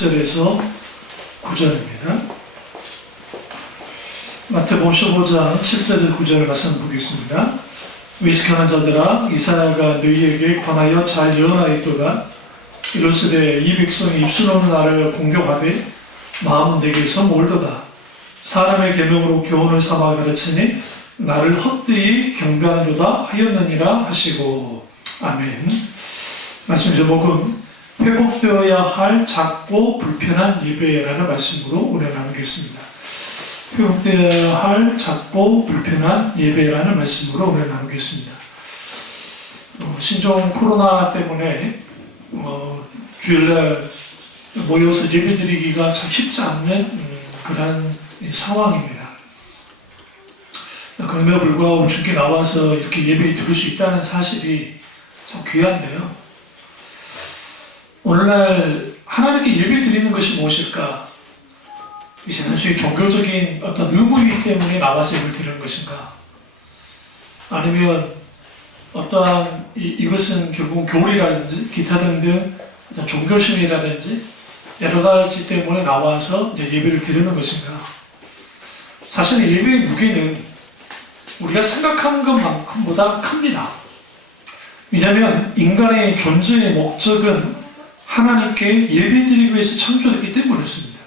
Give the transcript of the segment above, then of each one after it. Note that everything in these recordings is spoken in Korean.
1절에서 9절입니다. 마태복음 15장 7절에서 9절을 말씀 보겠습니다. 외식하는 자들아, 이사야가 너희에게 관하여 잘 예언하였도다. 이르시되 이 백성이 입술로는 나를 공경하되 마음은 내게서 멀도다. 사람의 계명으로 교훈을 삼아 가르치니 나를 헛되이 경배하노다 하였느니라 하시고. 아멘. 말씀 제목은 회복되어야 할 작고 불편한 예배라는 말씀으로 오늘 나누겠습니다. 회복되어야 할 작고 불편한 예배라는 말씀으로 오늘 나누겠습니다. 신종 코로나 때문에 주일날 모여서 예배드리기가 참 쉽지 않는 그런 상황입니다. 그럼에도 불구하고 주께 나와서 이렇게 예배 드릴 수 있다는 사실이 참 귀한데요. 오늘날 하나님께 예배 드리는 것이 무엇일까? 이제 단순히 종교적인 어떤 의무이기 때문에 나와서 예배 드리는 것인가? 아니면 어떠한 이것은 결국 교리라든지 기타 등등 종교심이라든지 여러 가지 때문에 나와서 이제 예배를 드리는 것인가? 사실 예배의 무게는 우리가 생각하는 것만큼보다 큽니다. 왜냐하면 인간의 존재의 목적은 하나님께 예배드리기 위해서 창조됐기 때문에 그렇습니다.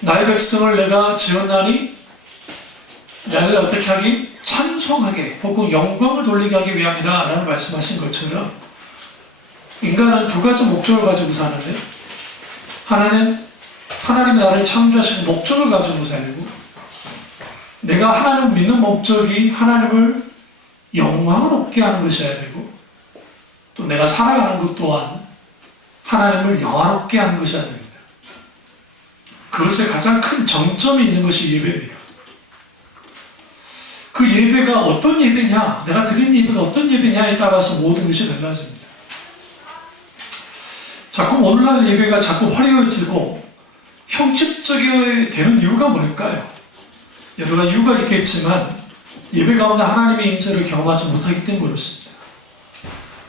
나의 백성을 내가 지었나니 나를 어떻게 하기? 찬송하게 혹은 영광을 돌리게 하기 위함이다 라는 말씀하신 것처럼 인간은 두 가지 목적을 가지고 사는데, 하나는 하나님이 나를 창조하신 목적을 가지고 살고, 내가 하나님을 믿는 목적이 하나님을 영광을 얻게 하는 것이어야 되고, 또 내가 살아가는 것 또한 하나님을 영화롭게 하는 것이어야 됩니다. 그것에 가장 큰 정점이 있는 것이 예배입니다. 그 예배가 어떤 예배냐, 내가 드린 예배가 어떤 예배냐에 따라서 모든 것이 달라집니다. 자꾸 오늘날 예배가 자꾸 화려해지고 형식적이 되는 이유가 뭘까요? 여러 가지 이유가 있겠지만 예배 가운데 하나님의 임재를 경험하지 못하기 때문에 그렇습니다.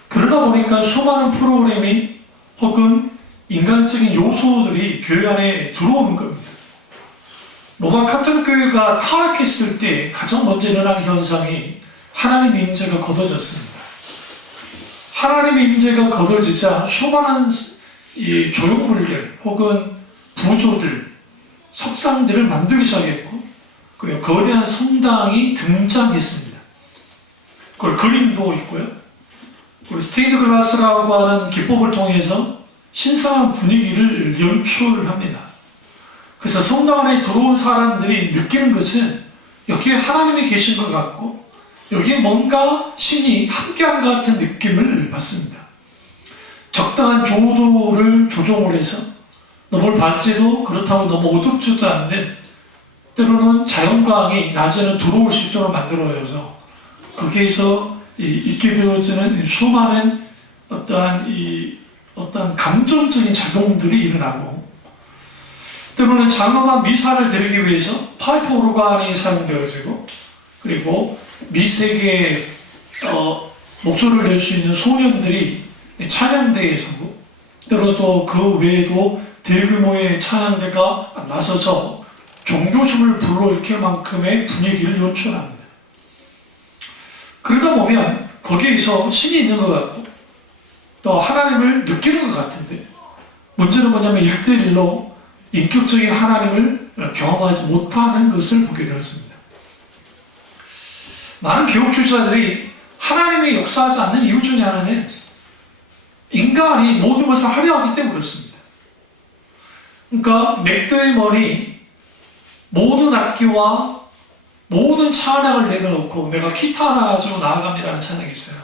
그러다 보니까 수많은 프로그램이 혹은 인간적인 요소들이 교회 안에 들어오는 겁니다. 로마 카톨릭 교회가 타락했을 때 가장 먼저 일어난 현상이 하나님의 임재가 거둬졌습니다. 하나님의 임재가 거둬지자 수많은 이 조형물들 혹은 부조들, 석상들을 만들기 시작했고, 그리고 거대한 성당이 등장했습니다. 그걸 그림도 있고요. 그리고 스테인드 글라스라고 하는 기법을 통해서 신성한 분위기를 연출합니다. 그래서 성당 안에 들어온 사람들이 느끼는 것은 여기에 하나님이 계신 것 같고 여기에 뭔가 신이 함께한 것 같은 느낌을 받습니다. 적당한 조도를 조정을 해서 너무 밝지도 그렇다고 너무 어둡지도 않는, 때로는 자연광이 낮에는 들어올 수 있도록 만들어져서 거기에서 있게 되어지는 수많은 어떠한 감정적인 작용들이 일어나고, 때로는 장엄한 미사를 드리기 위해서 파이프 오르간이 사용되어지고, 그리고 미세게 목소리를 낼 수 있는 소년들이 찬양대에 서고, 때로 또 그 외에도 대규모의 찬양대가 나서서 종교심을 불러일으킬 만큼의 분위기를 연출합니다. 그러다 보면 거기에서 신이 있는 것 같고 또 하나님을 느끼는 것 같은데, 문제는 뭐냐면 1대1로 인격적인 하나님을 경험하지 못하는 것을 보게 되었습니다. 많은 교육주의자들이 하나님이 역사하지 않는 이유 중에 하나는 인간이 모든 것을 하려 하기 때문에 그렇습니다. 그러니까 맥더이먼이 모든 악기와 모든 찬양을 내려놓고 내가 기타 하나 가지고 나아갑니다라는 찬양이 있어요.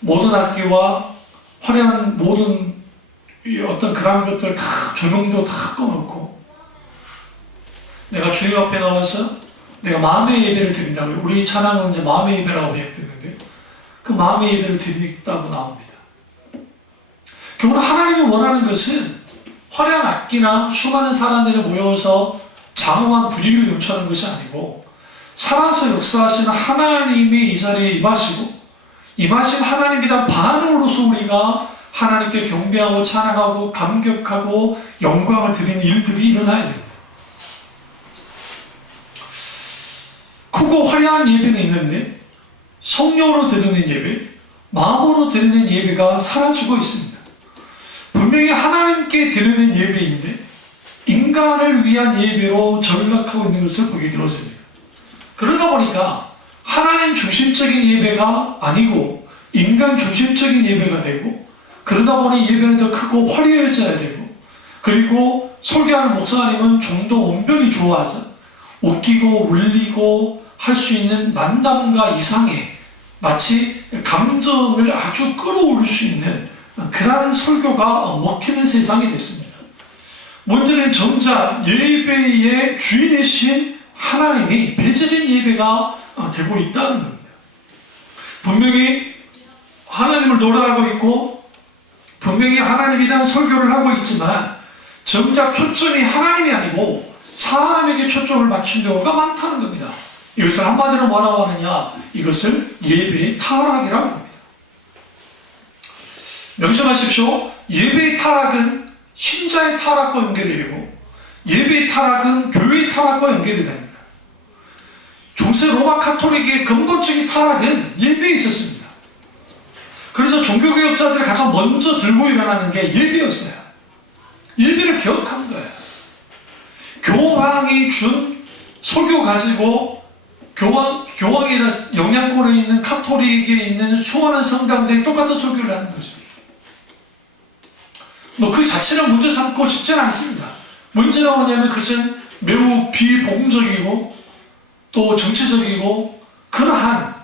모든 악기와 화려한 모든 어떤 그런 것들 다, 조명도 다 꺼놓고 내가 주님 앞에 나와서 내가 마음의 예배를 드린다고요. 우리 찬양은 이제 마음의 예배라고 얘기했는데 그 마음의 예배를 드리겠다고 나옵니다. 결국 하나님이 원하는 것은 화려한 악기나 수많은 사람들이 모여서 장엄한 분위기를 연출하는 것이 아니고, 살아서 역사하시는 하나님이 이 자리에 임하시고 임하신 하나님에 대한 반응으로서 우리가 하나님께 경배하고 찬양하고 감격하고 영광을 드리는 일들이 일어나야 됩니다. 크고 화려한 예배는 있는데 성령으로 드리는 예배, 마음으로 드리는 예배가 사라지고 있습니다. 분명히 하나님께 드리는 예배인데 인간을 위한 예배로 전락하고 있는 것을 보게 되었습니다. 그러다 보니까 하나님 중심적인 예배가 아니고 인간 중심적인 예배가 되고, 그러다 보니 예배는 더 크고 화려해져야 되고, 그리고 설교하는 목사님은 좀 더 언변이 좋아서 웃기고 울리고 할 수 있는 만담가 이상의 마치 감정을 아주 끌어올릴 수 있는 그러한 설교가 먹히는 세상이 됐습니다. 문제는 정작 예배의 주인이신 하나님이 배제된 예배가 되고 있다는 겁니다. 분명히 하나님을 노래하고 있고 분명히 하나님에 대한 설교를 하고 있지만 정작 초점이 하나님이 아니고 사람에게 초점을 맞춘 경우가 많다는 겁니다. 이것을 한마디로 뭐라고 하느냐? 이것을 예배의 타락이라고 합니다. 명심하십시오. 예배의 타락은 신자의 타락과 연결이 되고 예배의 타락은 교회의 타락과 연결이 됩니다. 중세 로마 카톨릭의 근본적인 타락은 예배에 있었습니다. 그래서 종교개혁자들이 가장 먼저 들고 일어나는 게 예배였어요. 예배를 개혁한 거예요. 교황이 준 설교 가지고 교황이나 영향권에 있는 카톨릭에 있는 수많은 성당들이 똑같은 설교를 하는 거죠. 그 자체는 문제 삼고 싶지는 않습니다. 문제가 뭐냐면 그것은 매우 비복음적이고 또 정치적이고 그러한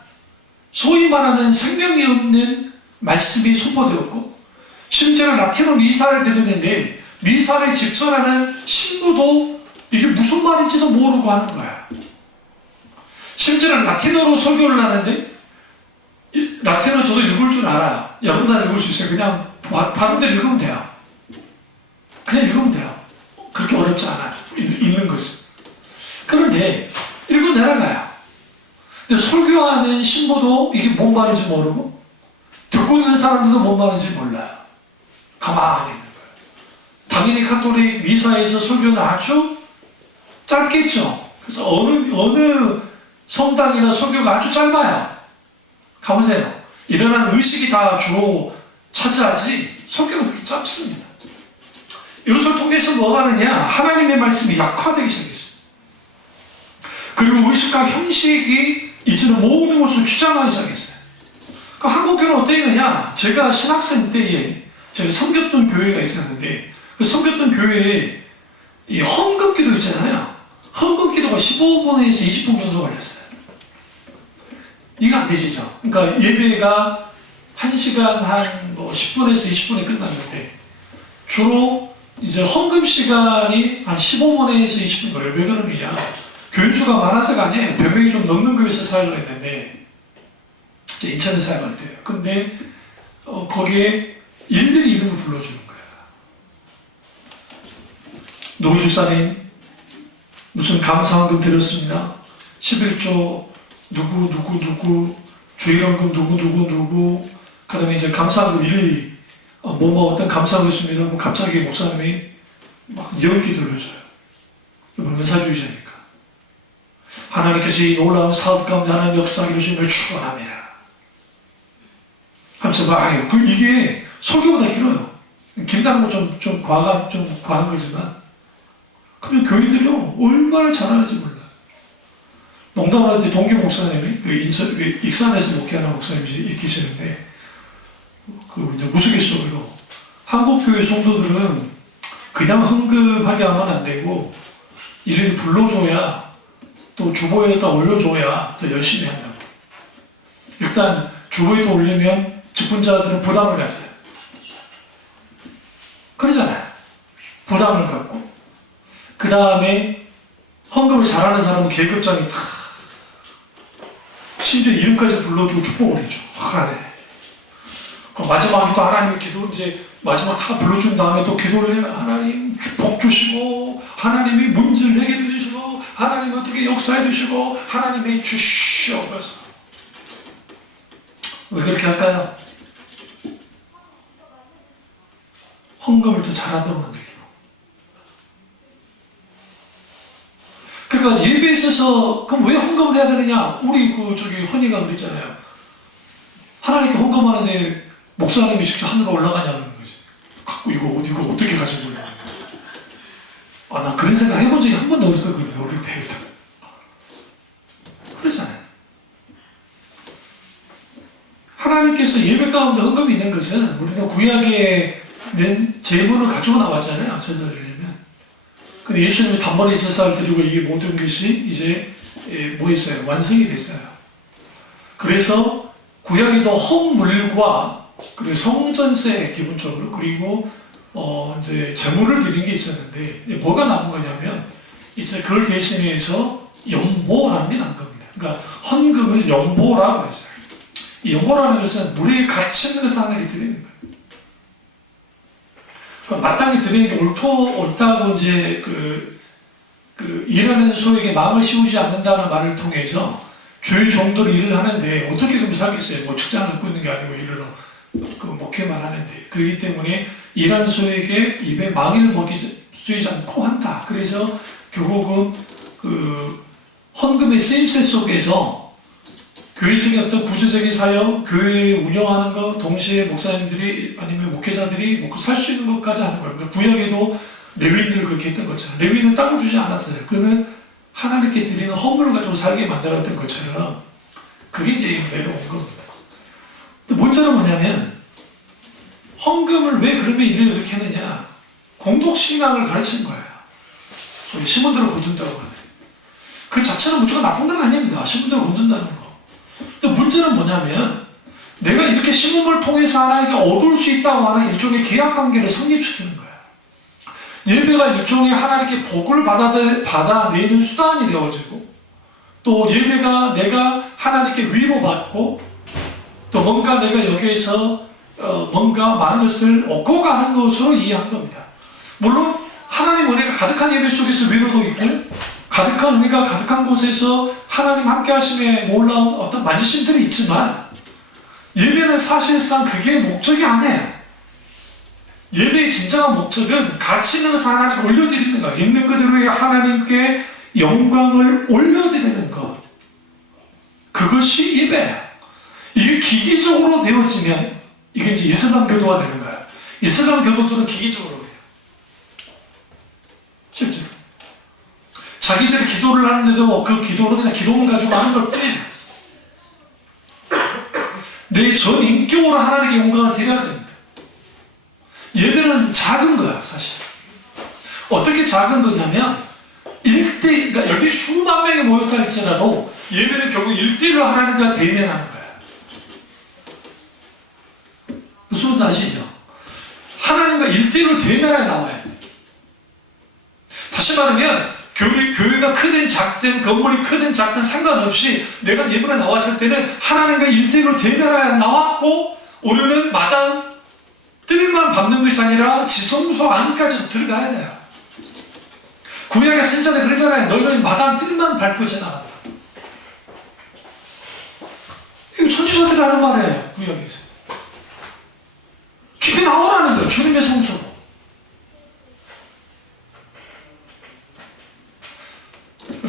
소위 말하는 생명이 없는 말씀이 선포되었고, 심지어는 라틴어 미사를 드리는데 미사를 집전하는 신부도 이게 무슨 말인지도 모르고 하는 거야. 심지어는 라틴어로 설교를 하는데 라틴어 저도 읽을 줄 알아요. 여러분 다 읽을 수 있어요. 그냥 발음대로 읽으면 돼요. 그냥 읽으면 돼요. 그렇게 어렵지 않아요. 읽는 것은. 그런데 읽고 내려가요. 근데 설교하는 신부도 이게 뭔 말인지 모르고 듣고 있는 사람들도 뭔 말인지 몰라요. 가만히 있는 거예요. 당연히 카톨릭 미사에서 설교는 아주 짧겠죠. 그래서 어느 성당이나 설교가 아주 짧아요. 가보세요. 일어나는 의식이 다 주로 차지하지 설교는 그렇게 짧습니다. 이것을 통해서 뭐가 하느냐? 하나님의 말씀이 약화되기 시작했어요. 그리고 의식과 형식이 이제는 모든 것을 주장하기 시작했어요. 한국교회는 어땠느냐? 제가 신학생 때에 제가 섬겼던 교회가 있었는데 그 섬겼던 교회에 이 헌금기도 있잖아요. 헌금기도가 15분에서 20분 정도 걸렸어요. 이거 안 되시죠? 그러니까 예배가 1시간 한 10분에서 20분에 끝났는데 주로 이제 헌금 시간이 한 15분에서 20분 걸려요. 왜 그러느냐? 교인수가 많아서가 아니에요. 100명이 좀 넘는 교회에서 사역을 했는데 인천에 사역할 때요. 근데 거기에 일일이 이름을 불러주는 거예요. 노 집사님 무슨 감사헌금 드렸습니다. 11조 누구 주일헌금 누구 그 다음에 이제 감사헌금 일일이 어떤 감사하고 있습니다. 갑자기 목사님이 막 연기 돌려줘요. 은사주의자니까. 하나님께서 이 놀라운 사업 가운데 하나님 역사하게 주심을 축원합니다. 하면서 막 이게 설교보다 길어요. 길다는 건 좀 과한 거지만 그러면 교인들이요 얼마나 잘하는지 몰라요. 농담을 할 때 동기 목사님이 익산에서 목회하는 목사님이 계시는데 이제 우스갯소리로 한국교회 성도들은 그냥 헌금하게 하면 안 되고 일일이 불러줘야 또 주보에다 올려줘야 더 열심히 한다고. 일단 주보에다 올리면 직분자들은 부담을 가져요. 그러잖아요. 부담을 갖고 그 다음에 헌금을 잘하는 사람은 계급장이 다 심지어 이름까지 불러주고 축복을 해줘. 마지막에 또 하나님의 기도 이제 마지막 다 불러준 다음에 또 기도를 해요. 하나님 복 주시고 하나님이 문제를 해결해 주시고 하나님 어떻게 역사해 주시고 하나님이 주시옵소서. 왜 그렇게 할까요? 헌금을 더 잘한다고 만들고. 그러니까 예배에 있어서 그럼 왜 헌금을 해야 되느냐? 우리 헌이가 그랬잖아요. 하나님께 헌금하는데 목사님이 직접 하늘로 올라가냐는 거지. 갖고 이거 어떻게 가지고 올라가냐. 나 그런 생각 해본 적이 한 번도 없었거든요. 어릴 때. 그러잖아요. 하나님께서 예배 가운데 헌금이 있는 것은 우리가 구약에 낸 제물을 가지고 나왔잖아요. 제사드리려면. 근데 예수님이 단번에 제사를 드리고 이게 모든 것이 이제 뭐 있어요? 완성이 됐어요. 그래서 구약에도 헌물과 그리고 성전세 기본적으로 그리고 이제 제물을 드린 게 있었는데 뭐가 남은 거냐면 이제 그걸 대신해서 연보라는 게 남은 겁니다. 그러니까 헌금을 연보라고 했어요. 이 연보라는 것은 우리의 가치 있는 것을 하나님께 드리는 거예요. 그러니까 마땅히 드리는 게 옳다고 이제 일하는 소에게 마음을 씌우지 않는다는 말을 통해서 주일 정도로 일을 하는데 어떻게 그럼 살겠어요? 뭐 직장을 갖고 있는 게 아니고 일을 먹기만 하는데. 그렇기 때문에 일하는 소에게 입에 망이를 먹이지 않고 한다. 그래서 결국은 헌금의 쓰임새 속에서 교회적인 어떤 구조적인 사역, 교회 운영하는 것, 동시에 목사님들이 아니면 목회자들이 먹고 살 수 있는 것까지 하는 거예요. 그러니까 구약에도 레위인들을 그렇게 했던 것처럼 레위인은 땅을 주지 않았잖아요. 그는 하나님께 드리는 헌물을 가지고 살게 만들었던 것처럼 그게 이제 내려온 겁니다. 또 문제는 뭐냐면 헌금을 왜 그러면 이렇게 했느냐? 공덕신앙을 가르치는 거예요. 소위 신분들을 거둔다고 하는데 그 자체는 무조건 나쁜 건 아닙니다. 신분들을 거둔다는 거. 근데 문제는 뭐냐면 내가 이렇게 신분을 통해서 하나님께 얻을 수 있다고 하는 일종의 계약관계를 성립시키는 거예요. 예배가 일종의 하나님께 복을 받아내는 수단이 되어지고 또 예배가 내가 하나님께 위로받고 또 뭔가 내가 여기에서 뭔가 많은 것을 얻고 가는 것으로 이해한 겁니다. 물론 하나님 은혜가 가득한 예배 속에서 위로도 있고 가득한 은혜가 가득한 곳에서 하나님 함께 하심에 놀라운 어떤 만지심들이 있지만 예배는 사실상 그게 목적이 아니에요. 예배의 진정한 목적은 가치 있는 것을 하나님께 올려드리는 것, 있는 그대로의 하나님께 영광을 올려드리는 것, 그것이 예배예요. 이게 기계적으로 되어지면 이게 이제 이슬람 교도가 되는 거예요. 이슬람 교도들은 기계적으로 해요. 실제로 자기들이 기도를 하는데도 그 기도는 그냥 기도문 가지고 하는 걸 뿐이에요. 내 전 인격으로 하나님께 영광을 드려야 됩니다. 예배는 작은 거야, 사실. 어떻게 작은 거냐면, 그러니까 여기 수만 명이 모였다 할지라도 예배는 결국 1대1로 하나님과 대면하는 거야. 무슨 말인지 아시죠? 하나님과 1대1로 대면하게 나와야 돼. 다시 말하면, 교회가 크든 작든 건물이 크든 작든 상관없이 내가 예배에 나왔을 때는 하나님과 1대1로 대면하여 나왔고 우리는 마당 뜰만 밟는 것이 아니라 지성소 안까지도 들어가야 돼요. 구약의 선지자들 그러잖아요. 너희는 마당 뜰만 밟고 지나간다. 이거 선지자들이 하는 말이에요. 구약에서. 깊이 나오라는 거예요. 주님의 성소로.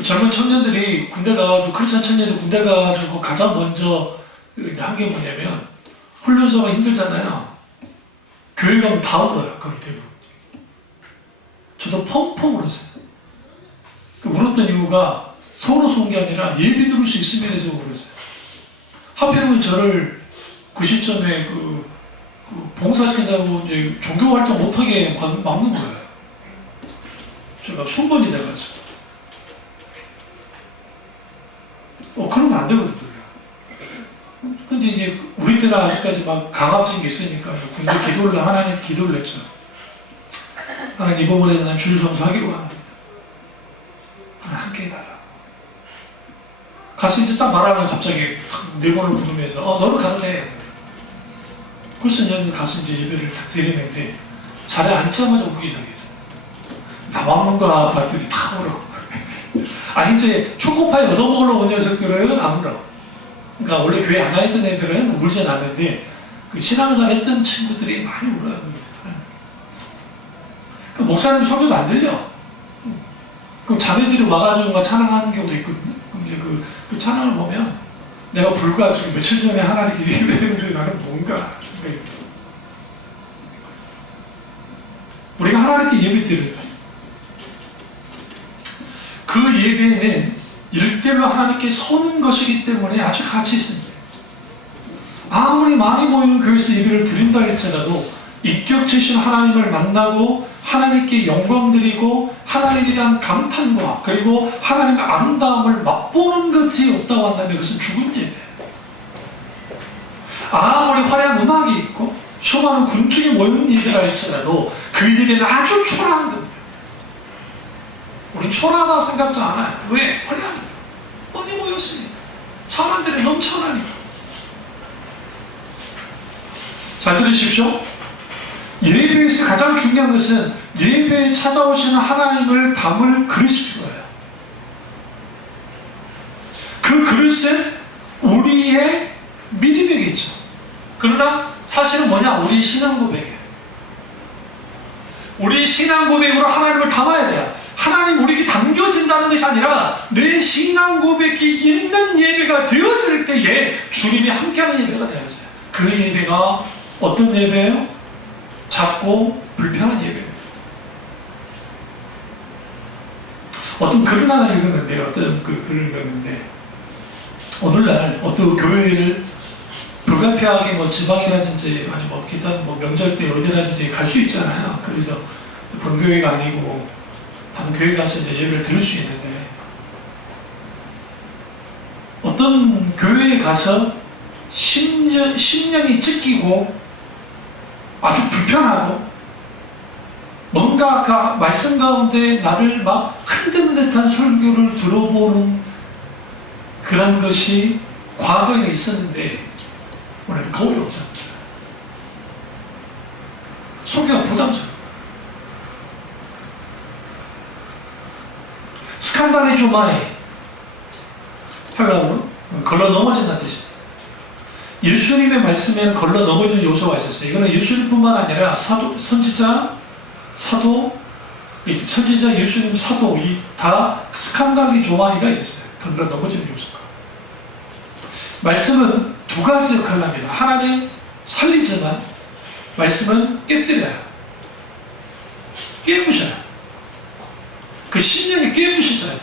젊은 청년들이 군대 가가지고, 크리스찬 청년들 군대 가가지고 가장 먼저 한 게 뭐냐면, 훈련소가 힘들잖아요. 교회 가면 다 울어요, 거의 대부분. 저도 펑펑 울었어요. 울었던 이유가 서울에서 온 게 아니라 예비 들을 수 있음에 대해서 울었어요. 하필이면 저를 그 시점에 봉사시킨다고 이제 종교활동 못하게 막는 거예요. 제가 순번이 돼가지고. 그러면 안 되거든요. 근데 이제 우리 때는 아직까지 막 강압적인 게 있으니까 군대 기도를 하나님 기도를 했죠. 하나님 이번에 난 주일 성수하기로 합니다. 하나님 함께 해달라. 가서 이제 딱 말하면 갑자기 네 번을 부르면서 너는 가도 돼. 그래서 이제 가서 이제 예배를 딱 드리는데 자리에 앉자마자 우기 시작했어요. 나만 봤더니 다 울어. 이제 초코파이 얻어먹으러 온 녀석들은 안 울어. 그러니까 원래 교회 안 다녔던 애들은 울진 않는데 그 신앙생활 했던 친구들이 많이 울어요. 그 목사님 설교도 안 들려. 그럼 자매들이 와가지고 찬양하는 경우도 있거든요. 그럼 이제 그 찬양을 보면 내가 불과 지금 며칠 전에 하나님께 예배했는데 나는 뭔가 생각이 들어요. 우리가 하나님께 예배드려요. 그 예배는 일대로 하나님께 서는 것이기 때문에 아주 가치 있습니다. 아무리 많이 모이는 교회에서 예배를 드린다 할지라도 인격체신 하나님을 만나고 하나님께 영광 드리고 하나님에 대한 감탄과 그리고 하나님의 아름다움을 맛보는 것이 없다고 한다면 그것은 죽은 예배예요. 아무리 화려한 음악이 있고 수많은 군중이 모이는 예배가 할지라도 그 예배는 아주 초라한 겁니다. 우린 초라하다고 생각지 않아요. 왜? 화려하니까. 어디 모였으니까. 사람들이 넘쳐나니까. 잘 들으십시오. 예배에서 가장 중요한 것은 예배에 찾아오시는 하나님을 담을 그릇일 거예요. 그 그릇은 우리의 믿음이겠죠. 그러나 사실은 뭐냐? 우리의 신앙 고백이에요. 우리의 신앙 고백으로 하나님을 담아야 돼요. 하나님 우리에게 담겨진다는 것이 아니라 내 신앙 고백이 있는 예배가 되어질 때에 주님이 함께하는 예배가 되어져요. 그 예배가 어떤 예배예요? 작고 불편한 예배입니다. 어떤 글을 하나 읽었는데, 어떤 그 글을 읽었는데, 오늘날 어떤 교회를 불가피하게 뭐 지방이라든지 아니 뭐 기타 뭐 명절 때 어디라든지 갈 수 있잖아요. 그래서 본교회가 아니고 다른 교회 가서 이제 예배를 들을 수 있는데, 어떤 교회에 가서 심령이 찢기고 아주 불편하고 뭔가 그 말씀 가운데 나를 막 흔드는 듯한 설교를 들어보는 그런 것이 과거에는 있었는데 오늘 거의 없잖아요. 설교가 부담스러워. 스칸달리 주마이 하려고 걸러 넘어진다는 뜻입니다. 예수님의 말씀에는 걸러 넘어지는 요소가 있었어요. 이거는 예수님뿐만 아니라 선지자, 예수님, 사도 다 스칸달리 조마이가 있었어요. 걸러 넘어지는 요소가. 말씀은 두 가지 역할을 합니다. 하나는 살리지만 말씀은 깨뜨려요. 깨부셔요. 그 심령에 깨부셔져야 돼요.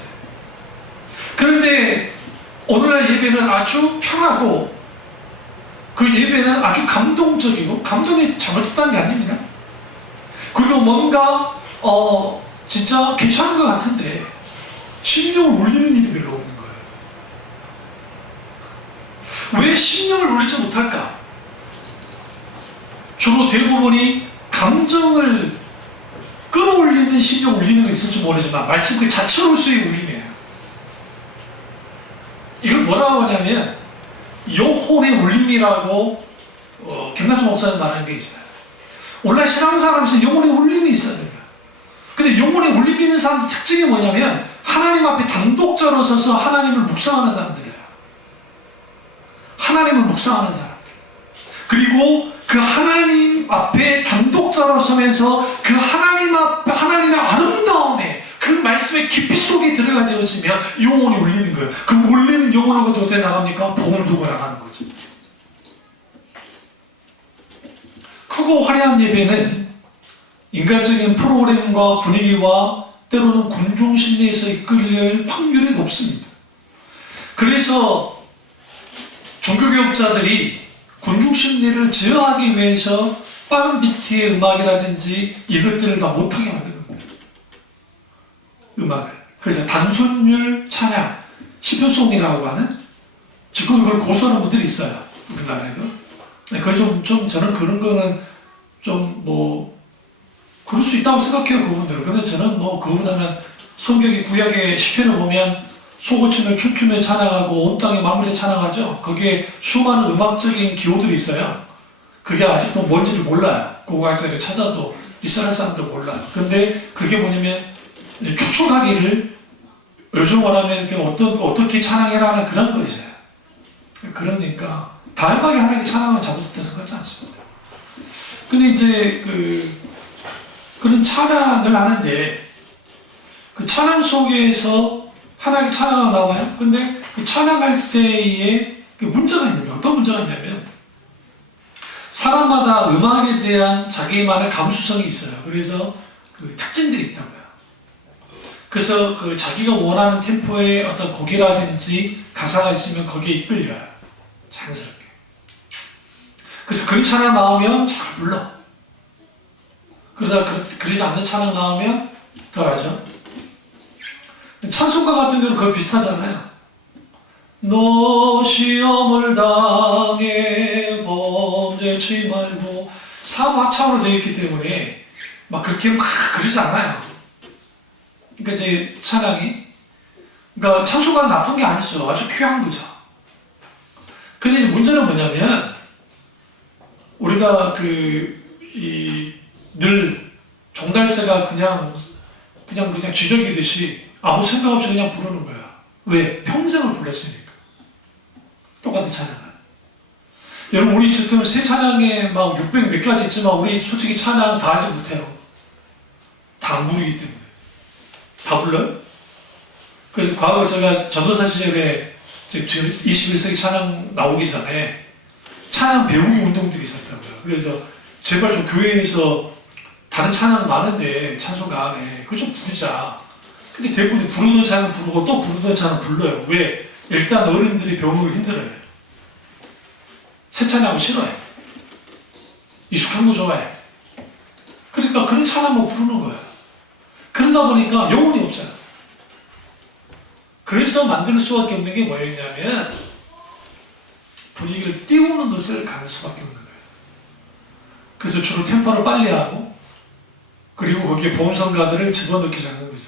그런데 오늘날 예배는 아주 편하고 그 예배는 아주 감동적이고, 감동이 잘못됐다는 게 아닙니다. 그리고 뭔가 진짜 괜찮은 것 같은데 심령을 울리는 일이 별로 없는 거예요. 왜 심령을 울리지 못할까? 주로 대부분이 감정을 끌어올리는 심령 울리는 게 있을지 모르지만 말씀 그 자체로서의 울림이에요. 이걸 뭐라고 하냐면 영혼의 울림이라고 김나수 목사님 말하는 게 있어요. 원래 신앙사람에서 영혼의 울림이 있어야 됩니다. 근데 영혼의 울림이 있는 사람 특징이 뭐냐면 하나님 앞에 단독자로 서서 하나님을 묵상하는 사람들이에요. 하나님을 묵상하는 사람들. 그리고 그 하나님 앞에 단독자로 서면서 그 하나님 앞에 하나님의 아름다움에 그 말씀의 깊이 속에 들어가 되어지면 영혼이 울리는 거예요. 그 울리는 영혼을 가지고 어떻게 나갑니까? 복을 두고 나가는 거죠. 크고 화려한 예배는 인간적인 프로그램과 분위기와 때로는 군중 심리에서 이끌릴 확률이 높습니다. 그래서 종교개혁자들이 군중 심리를 제어하기 위해서 빠른 비트의 음악이라든지 이것들을 다 못하게 만드는 겁니다. 음악을. 그래서 단순율 찬양, 시편송이라고 하는, 지금 그걸 고수하는 분들이 있어요. 우리나라에도. 그걸 저는 그런 거는 좀 그럴 수 있다고 생각해요, 그분들은. 그런데 저는 그보다는 성경의 구약의 시편을 보면 소고침을 춤추며 찬양하고 온 땅에 마무리에 찬양하죠. 거기에 수많은 음악적인 기호들이 있어요. 그게 아직도 뭔지를 몰라요. 고고학자를 찾아도 이스라엘 사람도 몰라요. 근데 그게 뭐냐면 추측하기를 요즘 말하면 어떻게 찬양해라는 그런 것이에요. 그러니까 다양하게 하나님의 찬양은 잘못됐다고 생각하지 않습니다. 근데 이제 그런 찬양을 하는데 그 찬양 속에서 하나님의 찬양가 나와요. 근데 그 찬양할 때에 그 문제가 있는 거예요. 어떤 문제가 있냐면 사람마다 음악에 대한 자기만의 감수성이 있어요. 그래서 그 특징들이 있다고요. 그래서 그 자기가 원하는 템포의 어떤 곡이라든지 가사가 있으면 거기에 이끌려요. 자연스럽게. 그래서 그런 찬양 나오면 잘 불러. 그러다 그러지 않는 찬양 나오면 덜하죠. 찬송가 같은 경우는 거의 비슷하잖아요. 너 시험을 당해 범죄치 말고 사무합창으로 되어 있기 때문에 막 그렇게 막 그러지 않아요. 그러니까 이제 찬양이 그러니까 찬송가는 나쁜 게 아니죠. 아주 쾌한 거죠. 근데 이제 문제는 뭐냐면 우리가 늘 종달새가 그냥 쥐저기듯이 아무 생각 없이 그냥 부르는 거야. 왜? 평생을 불렀으니까. 똑같은 찬양을. 여러분 우리 지금 새 찬양에 막 600 몇 가지 있지만 우리 솔직히 찬양 다 하지 못해요. 다 안 부르기 때문에. 다 불러요? 그래서 과거 제가 전도사 시절에 지금 21세기 찬양 나오기 전에 찬양 배우기 운동들이 있었다고요. 그래서 제발 좀 교회에서 다른 찬양 많은데 찬송가 안에 그거 좀 부르자. 근데 대부분 부르던 찬양 부르고 또 부르던 찬양 불러요. 왜? 일단 어른들이 배우는 걸 힘들어요. 새 찬양하고 싫어해. 익숙한 거 좋아해. 그러니까 그런 찬양만 부르는 거야. 그러다 보니까 영혼이 없잖아. 그래서 만들 수밖에 없는 게 뭐였냐면 분위기를 띄우는 것을 가는 수밖에 없는 거예요. 그래서 주로 템포를 빨리 하고 그리고 거기에 보험성가들을 집어넣기 시작하는 거죠.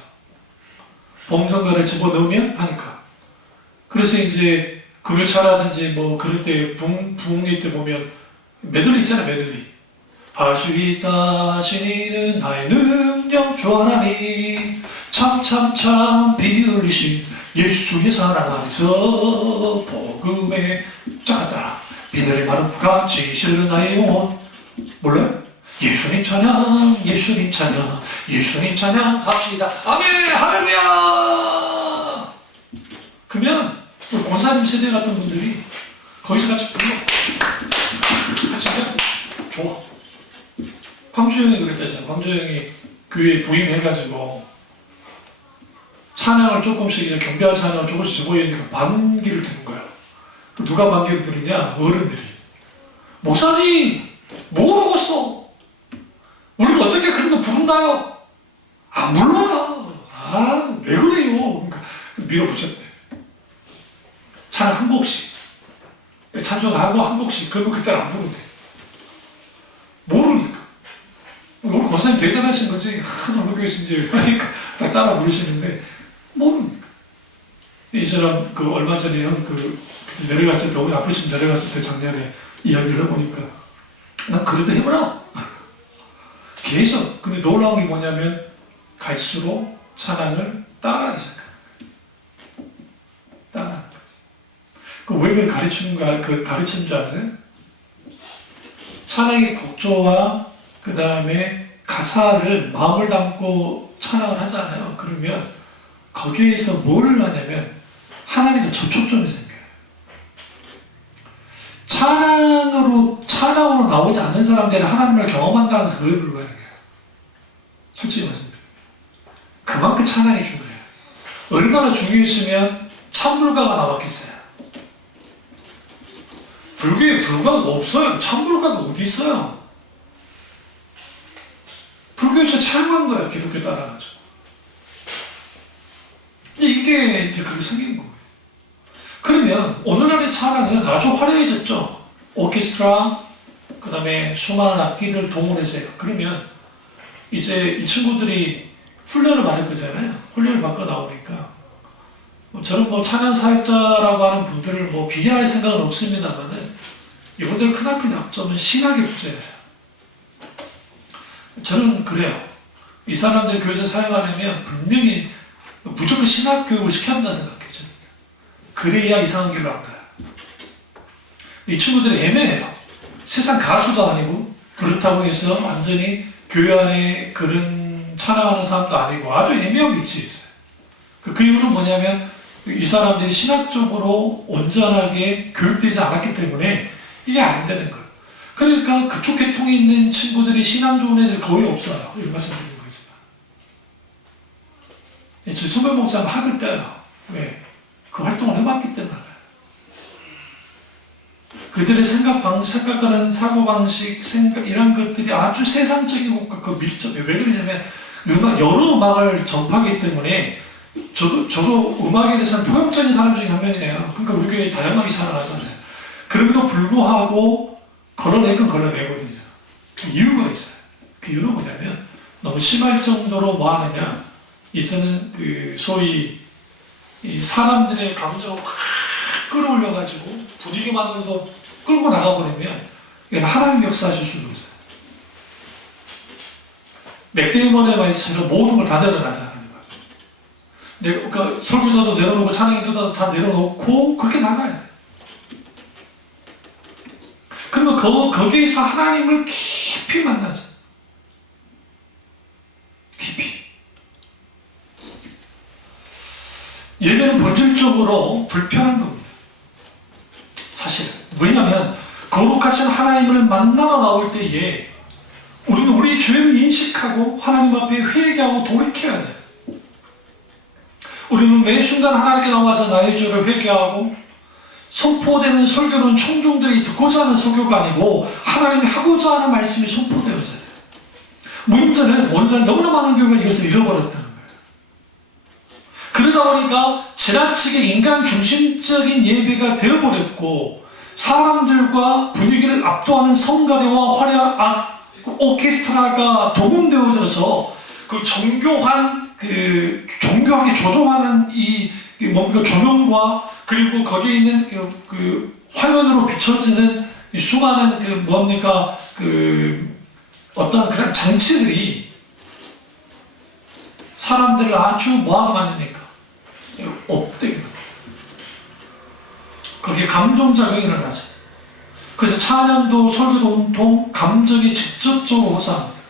보험성가를 집어넣으면 하니까. 그래서 이제 금요차라든지 뭐 그럴 때 부흥회 때 보면 메들리 있잖아요. 메들리. 할 수 있다 하시는 나의 능력 주 하나님 참참참 비 흘리신 예수의 사랑 안에서 복음에 짝았다 비늘의 마른 같이 실은 나의 영혼 몰라요? 예수님 찬양 예수님 찬양 예수님 찬양 합시다 아멘 할렐루야. 그러면 우리 권사님 세대 같은 분들이 거기서 같이 불러 같이 그냥 좋아. 광주 형이 그랬다잖아. 광주 형이 교회에 부임해가지고 찬양을 조금씩 이제 경배할 찬양을 조금씩 적어야니까 반기를 드는 거야. 누가 반기를 드느냐? 어른들이. 목사님 모르겠어. 우리가 어떻게 그런 거 부른다요? 안 불러요. 아, 왜 그래요? 그러니까 밀어붙였대. 찬양 한 곡씩. 찬송하고 한 곡씩. 그러면 그때는 안 부른대. 모르니까. 우리 권사님 대단하신 거지. 어느 교회에서 이제 하니까 다 따라 부르시는데 모르니까. 이 사람 얼마 전에 내려갔을 때 오늘 아프시면 내려갔을 때 작년에 이야기를 해보니까 난 그래도 해보라. 계속. 근데 놀라운 게 뭐냐면 갈수록 찬양을 따라하기 시작하는 거예요. 따라하는 거지. 왜 그걸 가르치는 줄 아세요? 찬양의 곡조와 그 다음에 가사를 마음을 담고 찬양을 하잖아요. 그러면 거기에서 뭘 하냐면 하나님과 접촉점이 생겨요. 찬양으로 나오지 않는 사람들이 하나님을 경험한다는 것을 왜 불러야 돼요? 솔직히 말씀드려요. 그만큼 찬양이 중요해요. 얼마나 중요했으면 찬불가가 나왔겠어요. 불교에 불가가 없어요. 찬불가가 어디 있어요? 불교에서 찬양한 거야. 기독교 따라가지고. 이게 이제 그렇게 생긴 거예요. 그러면 오늘날의 찬양은 아주 화려해졌죠. 오케스트라, 그 다음에 수많은 악기들 동원해서 해요. 그러면 이제 이 친구들이 훈련을 받을 거잖아요. 훈련을 받고 나오니까 저는 찬양 사역자라고 하는 분들을 비하할 생각은 없습니다만은 이분들 크나큰 약점은 신학의 부재예요. 저는 그래요. 이 사람들 교회에서 사역하려면 분명히 무조건 신학 교육을 시켜야 한다고 생각해요. 그래야 이상한 길로 안 가요. 이 친구들이 애매해요. 세상 가수도 아니고 그렇다고 해서 완전히 교회 안에 그런 찬양하는 사람도 아니고 아주 애매한 위치에 있어요. 그 이유는 뭐냐면 이 사람들이 신학적으로 온전하게 교육되지 않았기 때문에 이게 안 되는 거예요. 그러니까 그쪽 계통에 있는 친구들이 신앙 좋은 애들 거의 없어요. 이런 말씀 드리는 거지만. 저 선배 목사는 학을 떼요. 왜? 그 활동을 해봤기 때문에. 그들의 생각하는 사고방식, 이런 것들이 아주 세상적인 것과 그 밀접해요. 왜 그러냐면, 여러 음악을 접하기 때문에, 저도 음악에 대해서는 포용적인 사람 중에 한 명이에요. 그러니까 우리 교회에 다양하게 살아가잖아요. 그럼에도 불구하고, 걸어낼 건 걸어내거든요. 그 이유가 있어요. 그 이유는 뭐냐면, 너무 심할 정도로 뭐 하느냐, 이제는 소위, 이 사람들의 감정을 확 끌어올려가지고, 분위기만으로도 끌고 나가버리면 이건 하나님 역사하실 수도 있어요. 맥데이먼의 말처럼 모든 걸 다 내려놔야 하는 거예요. 그러니까 설교자도 내려놓고 찬양인도 다 내려놓고 그렇게 나가야 돼요. 그러면 거기에서 하나님을 깊이 만나죠. 깊이. 예배는 본질적으로 불편한 겁니다. 사실 왜냐하면 거룩하신 하나님을 만나러 나올 때에 우리는 우리 죄를 인식하고 하나님 앞에 회개하고 돌이켜야 돼요. 우리는 매 순간 하나님께 나와서 나의 죄를 회개하고 선포되는 설교는 청중들이 듣고자 하는 설교가 아니고 하나님이 하고자 하는 말씀이 선포되어져야 돼요. 문제는 오늘날 너무나 많은 교회가 이것을 잃어버렸다는 거예요. 그러다 보니까 지나치게 인간 중심적인 예배가 되어버렸고 사람들과 분위기를 압도하는 성가대와 화려한 오케스트라가 동원되어져서 정교하게 조종하는 뭔가 조명과 그리고 거기에 있는 화면으로 비춰지는 수많은 어떤 그런 장치들이 사람들을 아주 뭐하게 만드니까 업되게 거기에 감정작용이 일어나죠. 그래서 찬양도 설교도 온통 감정이 직접적으로 호소합니다.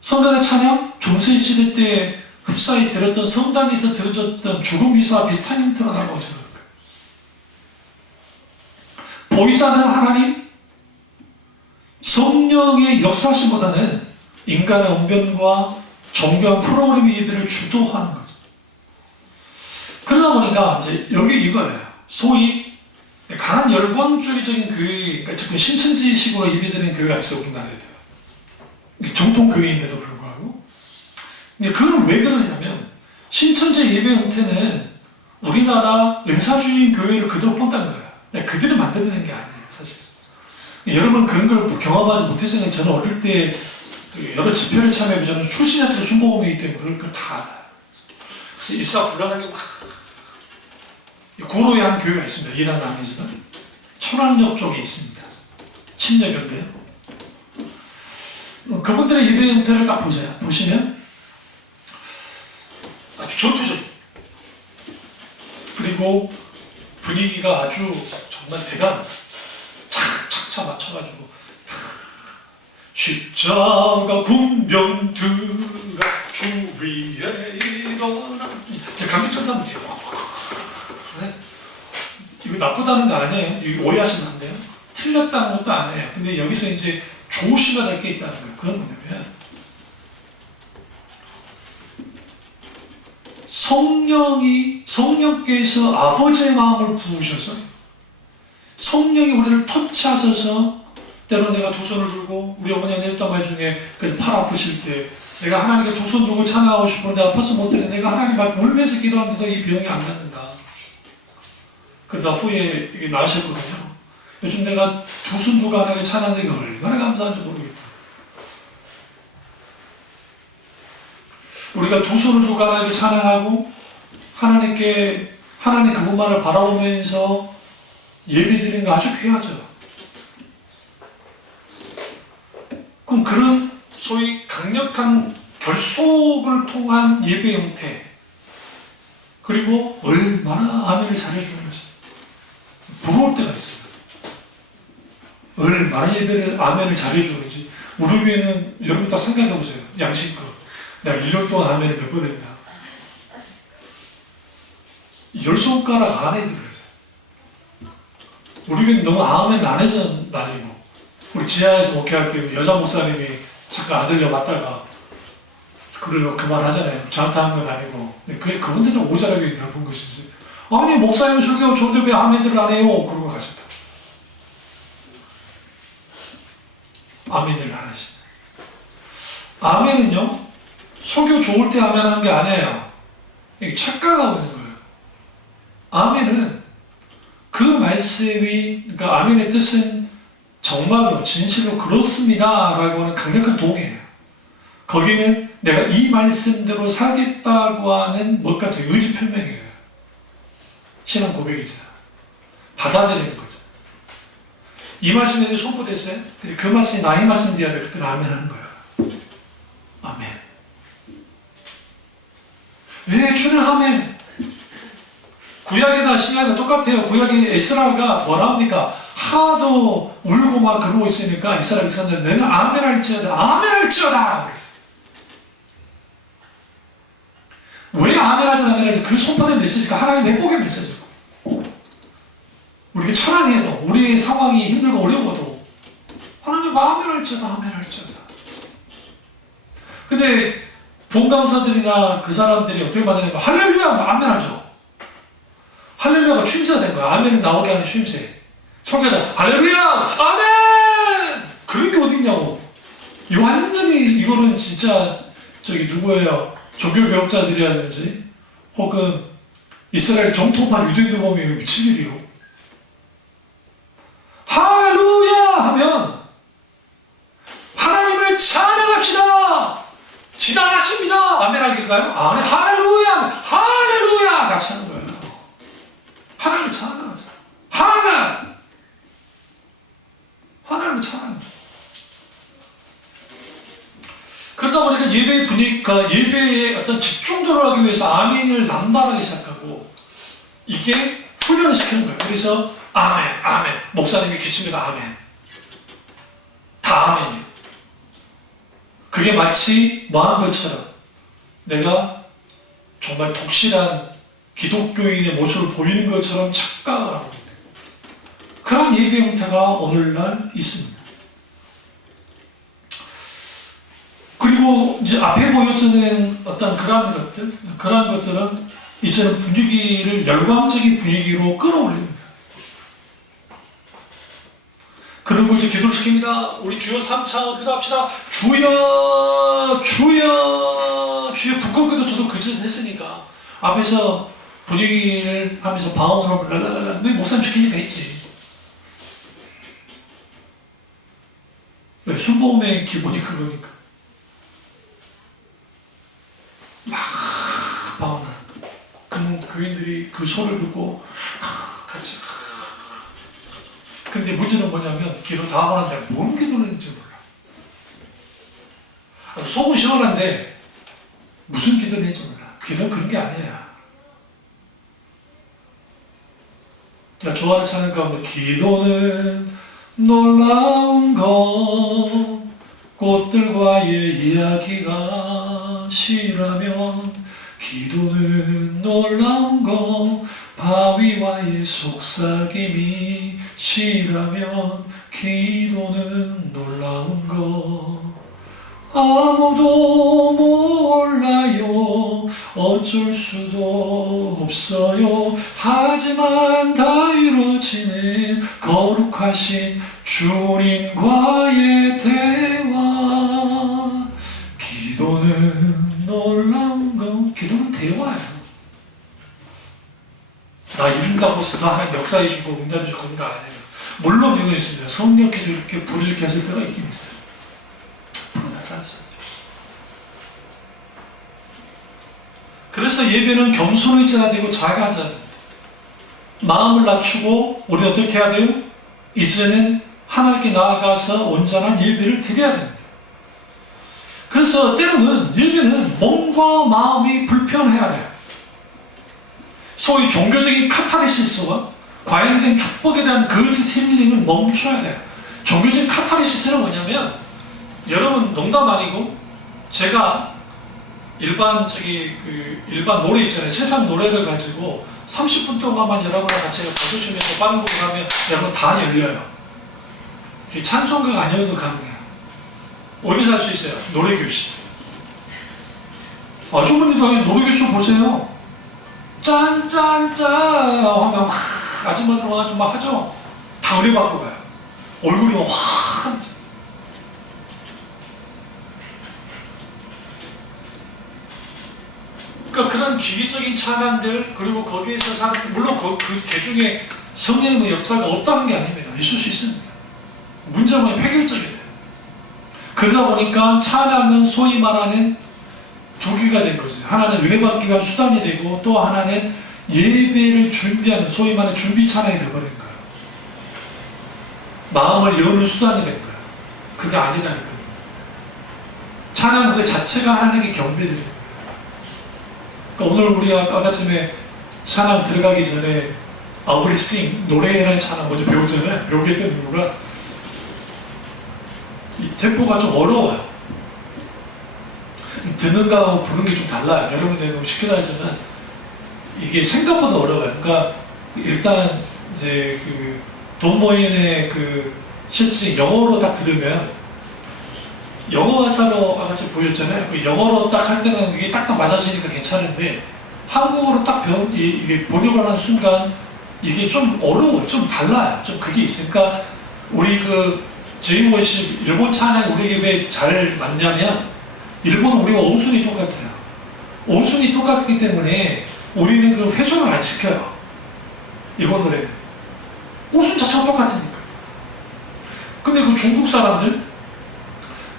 성단의 찬양, 중세시대 때 흡사히 들었던 성당에서 들어졌던 죽음기사 비슷한 형태로 나오고 있습니다. 보이지 않는 하나님, 성령의 역사심보다는 인간의 언변과 정교한 프로그램 예배를 주도하는 거죠. 그러다 보니까 이제 여기 이거예요. 소위 강한 열광주의적인 교회, 그러니까 지금 신천지식으로 예배드리는 교회가 있어요, 우리나라에도. 정통 교회인데도 불구하고. 근데 그건 왜 그러냐면 신천지 예배 형태는 우리나라 은사주의 교회를 그대로 본다는 거예요. 그들이 만들어낸 게 아니에요, 사실. 여러분 그런 걸 경험하지 못했으니까 저는 어릴 때 여러 집회를 참여해서 저는 출신자체 순복음이기 때문에 그걸 다 알아요. 그래서 이스라 불란하게 막 구로에 한 교회가 있습니다. 이란 아니지만 천안역 쪽에 있습니다. 침례교인데요. 그분들의 예배 형태를 딱 보시면 아주 전투적이에요. 그리고 분위기가 아주 정말 대단합니다. 착착 맞춰가지고 십자가 군병들아 주 위에 일어나 강직천사입니다. 이거 나쁘다는 거 아니에요. 이거 오해하시면 안 돼요. 틀렸다는 것도 아니에요. 근데 여기서 이제 조심해야 될 게 있다는 거예요. 그건 뭐냐면 성령께서 아버지의 마음을 부으셔서 성령이 우리를 터치하셔서 때로 내가 두 손을 들고 우리 어머니가 냈던 말 중에 팔 아프실 때 내가 하나님께 두 손 들고 찬양하고 싶은데 아파서 못해 내가 하나님 앞에 울면서 기도하는데도 이 병이 안 낫는다. 그러다 후에 이게 나으셨거든요. 요즘 내가 두 손 들고 하나님께 찬양하는 게 얼마나 감사한지 모르겠다. 우리가 두 손을 들고 하나님께 찬양하고 하나님 그분만을 바라보면서 예배드리는 거 아주 귀하죠. 그럼 그런 소위 강력한 결속을 통한 예배 형태 그리고 얼마나 아멘을 잘해주는지 부러울 때가 있어요. 얼마나 아멘을 잘해주는지 우리 교회는 여러분 다 생각해보세요. 양심껏. 내가 1년 동안 아멘을 몇 번 했나? 10손가락 안에 들어가세요. 우리 교회는 너무 아멘 안 해서 난리고, 우리 지하에서 목회할 때 여자 목사님이 잠깐 아들려 봤다가 그걸로 그만하잖아요. 저한테 한 건 아니고. 그분들은 오자라게 넓은 것이지. 아니, 목사님 설교 좋은데 왜 아멘들을 안 해요? 그러고 가셨다. 아멘을 안 하시네. 아멘은요, 설교 좋을 때 아멘하는 게 아니에요. 이게 착각하고 있는 거예요. 아멘은 그 말씀이, 그러니까 아멘의 뜻은 정말로 진실로 그렇습니다 라고 하는 강력한 동의예요. 거기는 내가 이 말씀대로 살겠다고 하는 뭐까지 의지 표명이에요. 신앙 고백이죠. 받아들이는 거죠. 이 말씀 내게 선포됐어요? 근데 그 말씀이 나의 말씀 돼야 될 그때는 아멘 하는 거예요. 아멘. 왜 주는 아멘? 구약이나 신약이나 똑같아요. 구약의 에스라가 뭐라 합니까? 하도 울고 막 그러고 있으니까 이스라엘 백성들 너는 아멘 할지어다, 아멘 할지어다 그랬어요. 왜 아멘 하지, 아멘 하지? 그 선포된 메시지가 하나님의 회복의 메시지고, 우리가 찬양해도 우리의 상황이 힘들고 어려워도 하나님 아멘 할지어다, 아멘 할지어다. 근데 분감사들이나 그 사람들이 어떻게 받아내면 할렐루야 아멘 하죠. 할렐루야가 추임새가 된 거야. 아멘 나오게 하는 추임새. 성경에 할렐루야 아멘 그런 게 어디 있냐고. 이거 완전히 이거는 진짜 저기 누구예요? 종교 개혁자들이라든지 혹은 이스라엘 정통판 유대인들 보면 미친 일이요. 할렐루야 하면 하나님을 찬양합시다. 지나가십니다. 아멘 할까요? 아멘. 할렐루야 할렐루야 같이 하는 거예요. 하나님을 찬양하자. 하나님을 찬양하자. 그러다 보니까 예배의 분위기가, 예배의 어떤 집중도를 하기 위해서 아멘을 남발하기 시작하고, 이게 훈련을 시키는 거예요. 그래서 아멘, 아멘. 목사님이 기침해도 아멘. 다 아멘이에요. 그게 마치 뭐 하는 것처럼 내가 정말 독실한 기독교인의 모습을 보이는 것처럼 착각을 하고 있는 그런 예배 형태가 오늘날 있습니다. 그리고 이제 앞에 보여주는 어떤 그러한 것들은 이제는 분위기를 열광적인 분위기로 끌어올립니다. 그런 걸 이제 기도를 시킵니다. 우리 주여 3차 기도합시다. 주여, 주여, 주여. 부끄럽게도 저도 그 짓을 했으니까 앞에서 분위기를 하면서 방언으로 랄랄랄라. 왜 목사님 시키니까 했지. 왜? 순복음의 기본이 그거니까. 막 방언을. 그럼 교인들이 그 소리를 듣고 같이. 근데 문제는 뭐냐면 기도 다 하고 난 다음에 뭔 기도를 했는지 몰라. 속은 시원한데 무슨 기도를 했는지 몰라. 기도는 그런 게 아니야. 제가 좋아하는 찬양 가운데 기도는 놀라운 것 꽃들과의 이야기가 시라면 기도는 놀라운 것 바위와의 속삭임이 시라면 기도는 놀라운 것 아무도 몰라요 어쩔 수도 없어요 하지만 다 이루어지는 거룩하신 주님과의 대화 기도는 놀라운 것 기도는 대화예요. 나 이룬다고 해서 나 하나님 역사해주고 응답해주고 그런 거 아니에요. 물론 이거 있습니다. 성령께서 이렇게 부르짖게 하실 때가 있긴 있어요. 부르지 않습니다. 그래서 예배는 겸손의자가 되고 작아져야 됩니다. 마음을 낮추고 우리 어떻게 해야 돼요? 이제는 하나님께 나아가서 온전한 예배를 드려야 됩니다. 그래서 때로는 예배는 몸과 마음이 불편해야 돼요. 소위 종교적인 카타르시스와 과연된 축복에 대한 거짓 힐링을 멈춰야 돼요. 종교적인 카타르시스는 뭐냐면 여러분 농담 아니고 제가 일반 일반 노래 있잖아요. 세상 노래를 가지고 30분 동안만 여러분과 같이 거두시면서 빠른 곡을 하면 여러분 다 열려요. 찬송가가 아니어도 가능해요. 어디서 할 수 있어요? 노래교실. 아주머니도 노래교실 보세요. 짠짠짠 하면 막 아줌마 들어가가지고 막 하죠. 다 은혜 받고 가요. 얼굴이 확. 그러니까 그런 기계적인 찬양들, 그리고 거기에서 사는, 물론 그 중에 성령의 역사가 없다는 게 아닙니다. 있을 수 있습니다. 문제가 획일적이에요. 그러다 보니까 찬양은 소위 말하는 두 개가 된 거죠. 하나는 은혜받기 위한 수단이 되고, 또 하나는 예배를 준비하는, 소위 말하는 준비 찬양이 되어버린 거예요. 마음을 여는 수단이 된 거예요. 그게 아니라는 거예요. 찬양 그 자체가 하나님께 경배드립니다. 그러니까 오늘 우리가 아까쯤에 찬양 들어가기 전에 우리 sing, 노래라는 찬양 먼저 배웠잖아요. 배우게 된 이유가 이 템포가 좀 어려워요. 듣는 거하고 부르는 게 좀 달라요. 여러분들 너무 쉽게 알지만 이게 생각보다 어려워요. 그러니까 일단 이제 돈 모인의 실제 영어로 딱 들으면 영어 가사로 아까 제가 보였잖아요. 영어로 딱 할 때는 이게 딱 맞아지니까 괜찮은데 한국어로 딱 이게 번역을 하는 순간 이게 좀 어려워요. 좀 달라요. 좀 그게 있으니까 우리 제이워십 일본 찬양 우리에게 왜 잘 맞냐면 일본은 우리가 오순이 똑같아요. 오순이 똑같기 때문에 우리는 훼손을 안 시켜요. 일본 노래는 오순 자체가 똑같으니까. 근데 중국 사람들,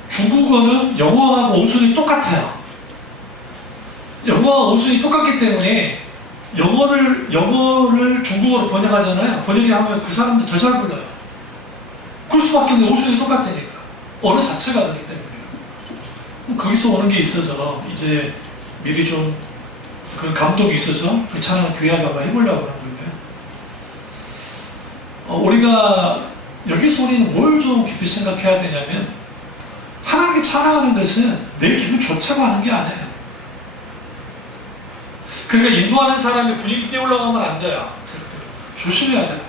중국어는 영어하고 오순이 똑같아요. 영어와 오순이 똑같기 때문에 영어를 중국어로 번역하잖아요. 번역하면 그 사람들 더 잘 불러요. 그럴 수밖에 없는데 오순이 똑같으니까. 언어 자체가 그렇기 때문에요. 거기서 오는 게 있어서 이제 미리 좀 감독이 있어서 그 찬양을 귀하게 한번 해보려고 하는 건데요. 우리가 여기서 우리는 뭘 좀 깊이 생각해야 되냐면 하나님께 찬양하는 것은 내 기분 좋자고 하는 게 아니에요. 그러니까 인도하는 사람이 분위기 띄우려고 하면 안 돼요. 조심해야 돼요.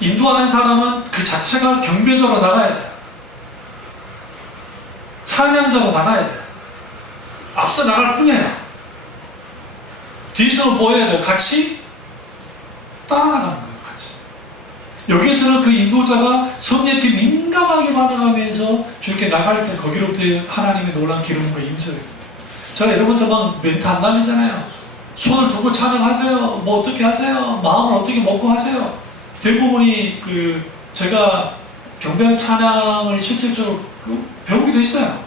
인도하는 사람은 그 자체가 경배자로 나가야 돼요. 찬양자로 나가야 돼요. 앞서 나갈 뿐이에요. 뒤에서 보여야 돼요. 같이 따라나가는 거예요. 같이. 여기서는 그 인도자가 성령께 민감하게 반응하면서 주께 나갈 때 거기로부터 하나님의 놀라운 기름과 임재를. 제가 여러분들 막 멘트 안 남이잖아요. 손을 두고 찬양하세요. 뭐 어떻게 하세요. 마음을 어떻게 먹고 하세요. 대부분이 제가 경배한 찬양을 실질적으로 배우기도 했어요.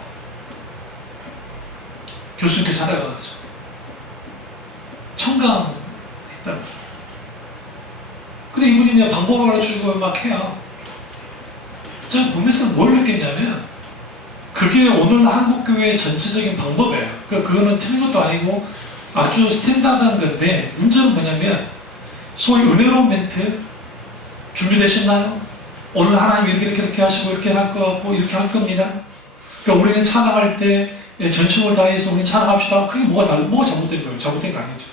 교수님께 찾아가가지고 청강했다는 거죠. 근데 이분이 그냥 방법을 가르쳐주고 막 해요. 제가 보면서 뭘 느꼈냐면 그게 오늘 한국교회의 전체적인 방법이에요. 그거는 틀린 것도 아니고 아주 스탠다드한 건데 문제는 뭐냐면 소위 은혜로운 멘트 준비되셨나요? 오늘 하나님 이렇게 하시고 이렇게 할 것 같고 이렇게 할 겁니다. 그러니까 우리는 찬양할 때 전심을 다해서 우리 찬양합시다. 그게 뭐가 잘못된 거예요? 잘못된 거 아니죠.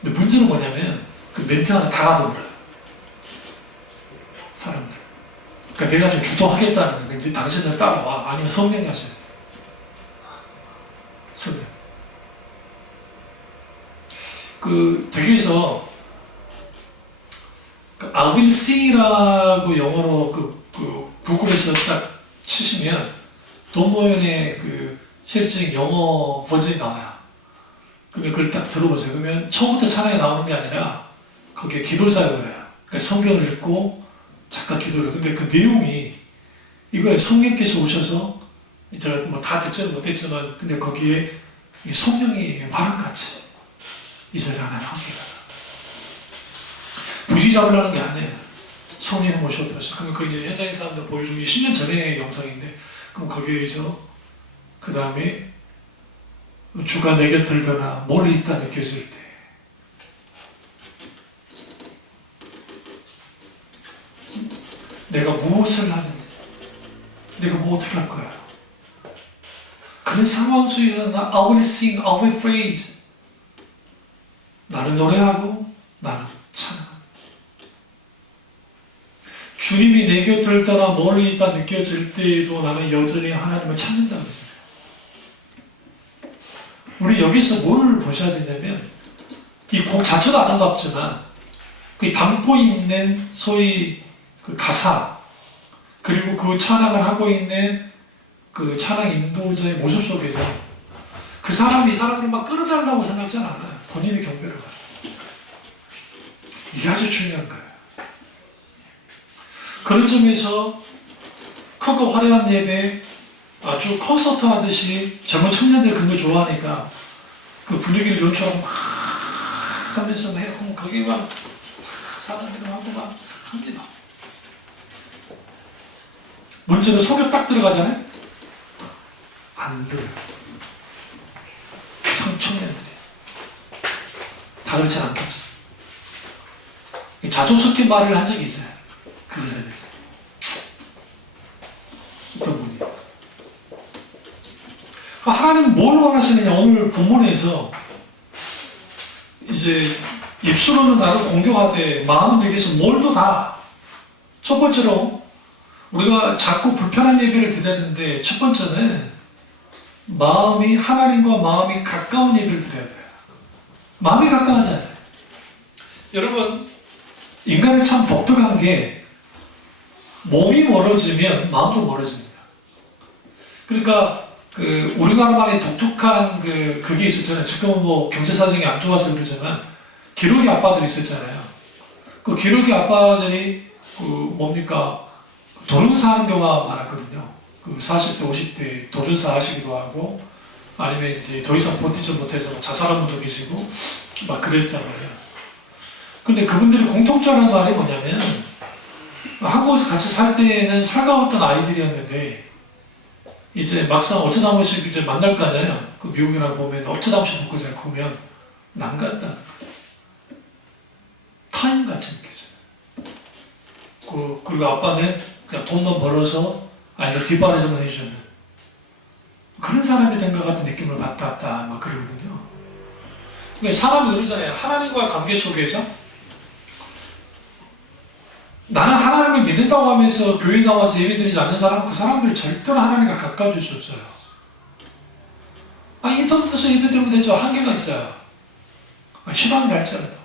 근데 문제는 뭐냐면 그 멘트 하나 다 가버려요. 사람들. 그러니까 내가 좀 주도하겠다는 거. 이제 당신들 따라와. 아니면 성령 하셔야 돼. 성령. 대개에서 I will sing이라고 영어로 구글에서 딱 치시면 돈모연의 실제 영어 버전이 나와요. 그러면 그걸 딱 들어보세요. 그러면 처음부터 찬양이 나오는 게 아니라 거기에 기도 사역을 해요. 그러니까 성경을 읽고 잠깐 기도를. 근데 그 내용이 이거에 성령께서 오셔서 이제 뭐 다 듣지는 못했지만 근데 거기에 이 성령이 바람같이 이 자리에 하나님 함께가 부리 잡으려는 게 아니에요. 성령 오셔서. 그러면 그 이제 현장의 사람들 보여주기 10년 전의 영상인데 그럼 거기에서 그 다음에 주가 내 곁을 떠나 멀리 있다 느껴질 때 내가 무엇을 하는지, 내가 뭐 어떻게 할 거야. 그런 상황 속에서 I will sing, I will praise. 나는 노래하고 나는 찬양한다. 주님이 내 곁을 떠나 멀리 있다 느껴질 때에도 나는 여전히 하나님을 찾는다고 했어요. 우리 여기서 뭘 보셔야 되냐면 이 곡 자체도 아름답지만 그 담고 있는 소위 그 가사, 그리고 그 찬양을 하고 있는 그 찬양 인도자의 모습 속에서 그 사람이 이 사람을 막 끌어달라고 생각하지 않아요. 본인의 경배를 가요. 이게 아주 중요한 거예요. 그런 점에서 크고 화려한 예배, 아주 콘서트 하듯이 젊은 청년들 그런 거 좋아하니까 그 분위기를 연출하고 막 하면서 막 거기 막 사람들이 하고 막 합니다. 문제는 속여 딱 들어가잖아요? 안 들어요. 청년들이. 다 그렇진 않겠지. 자주 섞인 말을 한 적이 있어요. 그래서 어떤 분이. 하나님은 뭘 원하시느냐. 오늘 본문에서 이제 입술로는 나를 공경하되 마음은 내게서 뭘도 다. 첫 번째로 우리가 자꾸 불편한 얘기를 드려야 되는데 첫 번째는 마음이 하나님과 마음이 가까운 얘기를 드려야 돼요. 마음이 가까워져야 돼요. 여러분 인간이 참 독특한 게 몸이 멀어지면 마음도 멀어집니다. 그러니까 그 우리나라만의 독특한 그게 있었잖아요. 지금은 뭐 경제 사정이 안 좋아서 그러지만 기러기 아빠들이 있었잖아요. 그 기러기 아빠들이 그 뭡니까 도른사 하는 경우가 많았거든요. 그 40대, 50대 도른사 하시기도 하고 아니면 이제 더 이상 버티지 못해서 자살한 분도 계시고 막 그랬단 말이에요. 근데 그분들이 공통점하는 말이 뭐냐면 한국에서 같이 살 때는 살가웠던 아이들이었는데 이제 막상 어쩌다 한 번씩 이제 만날 거 아니에요. 그 미국이나 보면 어쩌다 한 번씩 듣고 자꾸 보면 남 같다는 거죠. 타인같이 느껴져요. 그리고 아빠는 그냥 돈만 벌어서 아니 뒷바라지만 해주는 그런 사람이 된 것 같은 느낌을 받았다 막 그러거든요. 그러니까 사람이 그러잖아요. 하나님과의 관계 속에서 나는 하나님을 믿는다고 하면서 교회 나와서 예배드리지 않는 사람은 그 사람들이 절대로 하나님과 가까워질 수 없어요. 인터넷에서 예배드리면 되죠. 한계가 있어요. 시간이 날짜라도.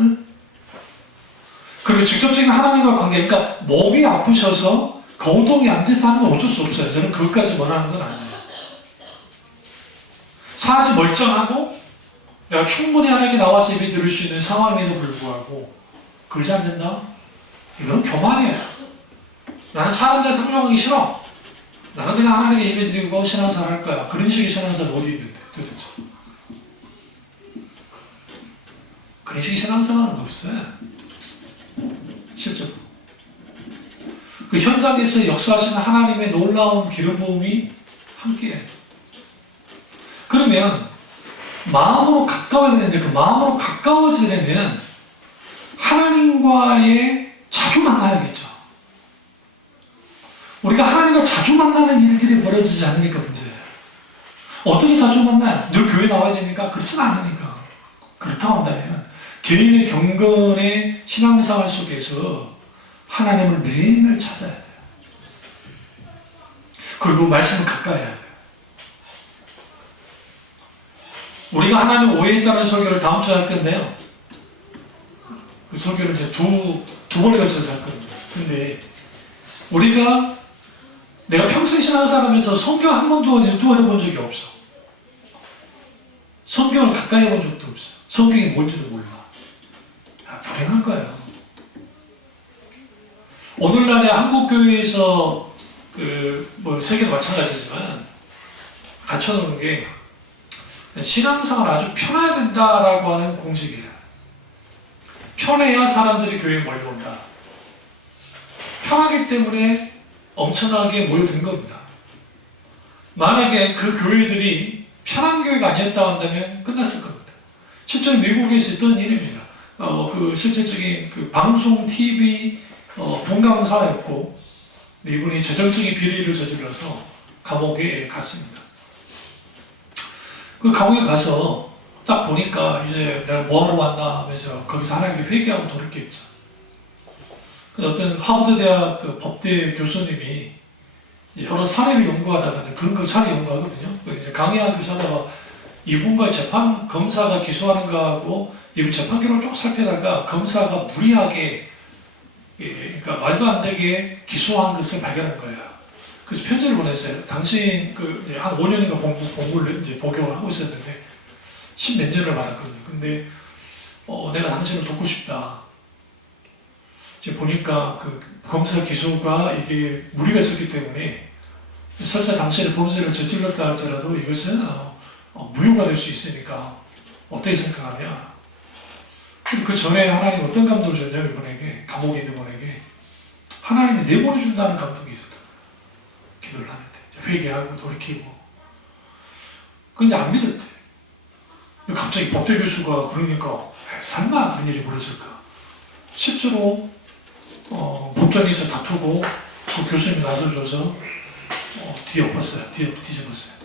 응? 그리고 직접적인 하나님과 관계, 그러니까 몸이 아프셔서 거동이 안 돼서 하는 건 어쩔 수 없어요. 저는 그것까지 원하는 건 아니에요. 사지 멀쩡하고 내가 충분히 하나님께 나와서 예배 드릴 수 있는 상황에도 불구하고 그러지 않는다? 이건 교만이에요. 나는 사람들 상종하기 싫어. 나는 그냥 하나님께 예배 드리고 신앙생활 할 거야. 그런 식의 신앙생활 어디 있는데 도대체. 그런 식의 신앙생활은 없어요. 실제로. 그 현장에서 역사하시는 하나님의 놀라운 기름 부음이 함께해요. 그러면 마음으로 가까워야 되는데 그 마음으로 가까워지려면 하나님과의 자주 만나야겠죠. 우리가 하나님과 자주 만나는 일들이 벌어지지 않으니까 문제예요. 어떻게 자주 만나요? 늘 교회 나와야 됩니까? 그렇지는 않으니까. 그렇다고 한다면 개인의 경건의 신앙생활 속에서 하나님을 매일매일 찾아야 돼요. 그리고 말씀을 가까이 해야 돼요. 우리가 하나님 오해했다는 설교를 다음 주에 할 텐데요. 그 설교를 이제 두 번에 걸쳐서 할 겁니다. 근데 우리가 내가 평생 신앙생활하면서 성경 한 번도 일도해 본 적이 없어. 성경을 가까이 해본 적도 없어. 성경이 뭔지도 몰라. 불행한 거예요. 오늘날의 한국교회에서 세계도 마찬가지지만 갖춰놓은 게 신앙생활 아주 편해야 된다라고 하는 공식이에요. 편해야 사람들이 교회에 몰려온다. 편하기 때문에 엄청나게 모여든 겁니다. 만약에 그 교회들이 편한 교회가 아니었다 한다면 끝났을 겁니다. 실제로 미국에서 있던 일입니다. 그 실질적인 그 방송, TV 분감사였고 이분이 재정적인 비리를 저질러서 감옥에 갔습니다. 그 감옥에 가서 딱 보니까 이제 내가 뭐하러 왔나 하면서 거기서 하나님께 회개하고 돌이켰죠. 어떤 하버드 대학 그 법대 교수님이 여러 사례를 연구하다가 그런 거 잘 연구하거든요. 이제 강의하듯이 하다가 이분과 재판 검사가 기소하는 거하고 이분 재판 기록을 쭉 살펴다가 검사가 무리하게 그러니까 말도 안 되게 기소한 것을 발견한 거예요. 그래서 편지를 보냈어요. 당신 이제 한 5년인가 공부를 이제 복역을 하고 있었는데 10몇 년을 받았거든요. 근데 내가 당신을 돕고 싶다. 이제 보니까 그 검사 기소가 이게 무리가 있었기 때문에 설사 당신의 범죄를 저질렀다 할지라도 이것은 무효가 될 수 있으니까 어떻게 생각하냐. 그 전에 하나님 어떤 감동을 줬냐면 이분에게, 감옥에 있는 분에게 하나님이 내보내준다는 감동이 있었다. 기도를 하는데 회개하고 돌이키고. 근데 안 믿었대. 갑자기 법대 교수가 그러니까 설마 그런 일이 벌어질까. 실제로 법정에서 다투고 그 교수님이 나서줘서 뒤집었어요.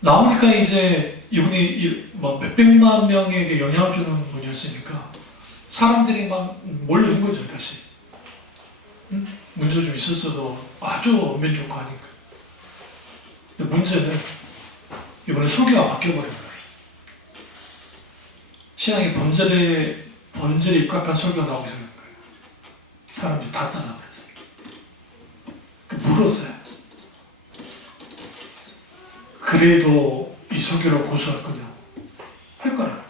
나오니까 이제 이분이 뭐 몇백만 명에게 영향을 주는 분이었으니까 사람들이 막 몰려든 거죠, 다시. 응? 문제 좀 있었어도 아주 언변 좋고 하니까. 근데 문제는 이번에 설교가 바뀌어버린 거예요. 신앙의 본질에 입각한 설교가 나오게 되는 거예요. 사람들이 다 떠나면서. 물었어요. 그래도 이 설교를 고수할 거냐? 할 거라.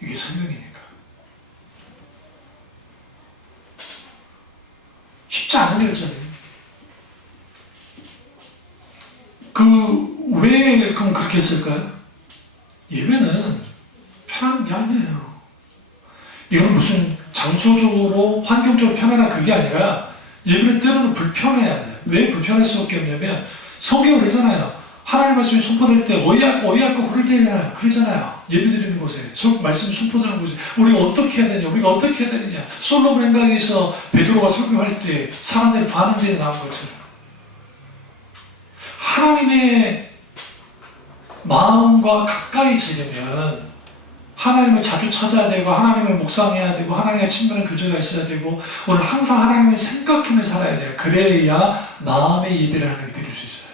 이게 성경이니까. 쉽지 않은 결정이에요. 왜 그럼 그렇게 했을까요? 예배는 편한 게 아니에요. 이건 무슨 장소적으로, 환경적으로 편안한 그게 아니라 예배는 때로는 불편해야 돼요. 왜 불편할 수밖에 없냐면 성경을 그러잖아요. 하나님 말씀이 선포될 때 어이없고 그럴 때잖아요. 그러잖아요. 예배 드리는 곳에, 말씀이 선포되는 곳에 우리가 어떻게 해야 되냐, 우리가 어떻게 해야 되느냐. 솔로몬 행강에서 베드로가 설교할 때 사람들이 반응들이 나온 것처럼 하나님의 마음과 가까이 지려면 하나님을 자주 찾아야 되고 하나님을 묵상해야 되고 하나님과 친밀한 교제가 있어야 되고 오늘 항상 하나님을 생각하며 살아야 돼요. 그래야 마음의 예배를 하나님께 드릴 수 있어요.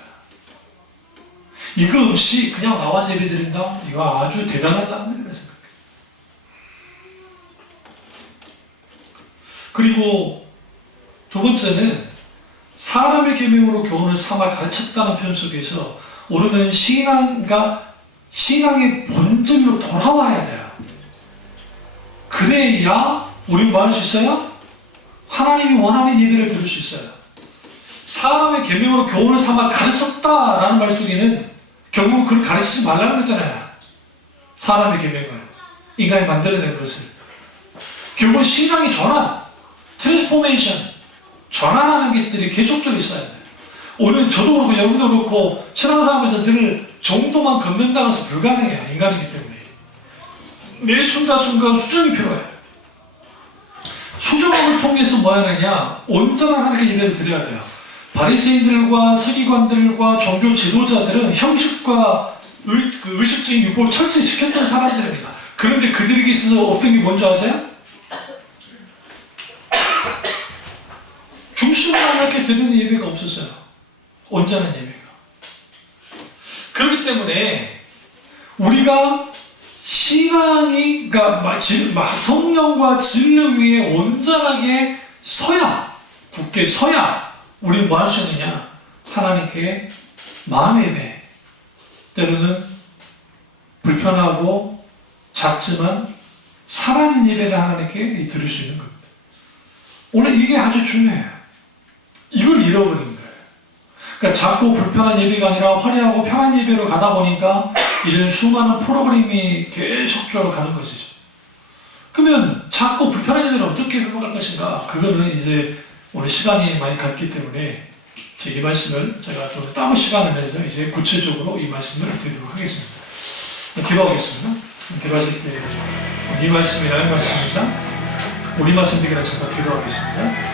이거 없이 그냥 나와서 예배 드린다? 이거 아주 대단한 사람들이라 생각해요. 그리고 두 번째는 사람의 계명으로 교훈을 삼아 가르쳤다는 표현 속에서 우리는 신앙의 본질로 돌아와야 돼요. 그래야 우리가 뭐 할 수 있어요? 하나님이 원하는 예배를 들을 수 있어요. 사람의 계명으로 교훈을 삼아 가르쳤다라는 말 속에는 결국 그걸 가르치지 말라는 거잖아요. 사람의 계명을, 인간이 만들어낸 것을. 결국은 신앙의 전환, 트랜스포메이션, 전환하는 것들이 계속적으로 있어야 돼요. 오늘 저도 그렇고 여러분도 그렇고 신앙생활에서 늘 정도만 걷는다고 해서 불가능해요. 인간이기 때문에. 매 순간순간 수정이 필요해요. 수정을 통해서 뭐 하느냐? 온전한 하나님께 예배를 드려야 돼요. 바리새인들과 서기관들과 종교 지도자들은 형식과 의식적인 율법을 철저히 지켰던 사람들입니다. 그런데 그들에게 있어서 어떤 게 뭔지 아세요? 중심으로 하나님께 드리는 예배가 없었어요. 온전한 예배가. 그렇기 때문에 우리가 신앙이 그러니까 성령과 진리 위에 온전하게 서야, 굳게 서야 우리는 뭐 할 수 있느냐? 하나님께 마음의 예배, 때로는 불편하고 작지만 살아있는 예배를 하나님께 드릴 수 있는 겁니다. 오늘 이게 아주 중요해요. 이걸 잃어버린 거예요. 그러니까 자꾸 불편한 예배가 아니라 화려하고 편한 예배로 가다 보니까 이제는 수많은 프로그램이 계속적으로 가는 것이죠. 그러면 자꾸 불편한 예배를 어떻게 회복할 것인가? 그거는 이제 오늘 시간이 많이 갔기 때문에 이 말씀을 제가 좀 따로 시간을 내서 이제 구체적으로 이 말씀을 드리도록 하겠습니다. 기도하겠습니다. 기도하실 때 이 말씀이 나의 말씀이자 우리 말씀 되기를 정말 기도하겠습니다.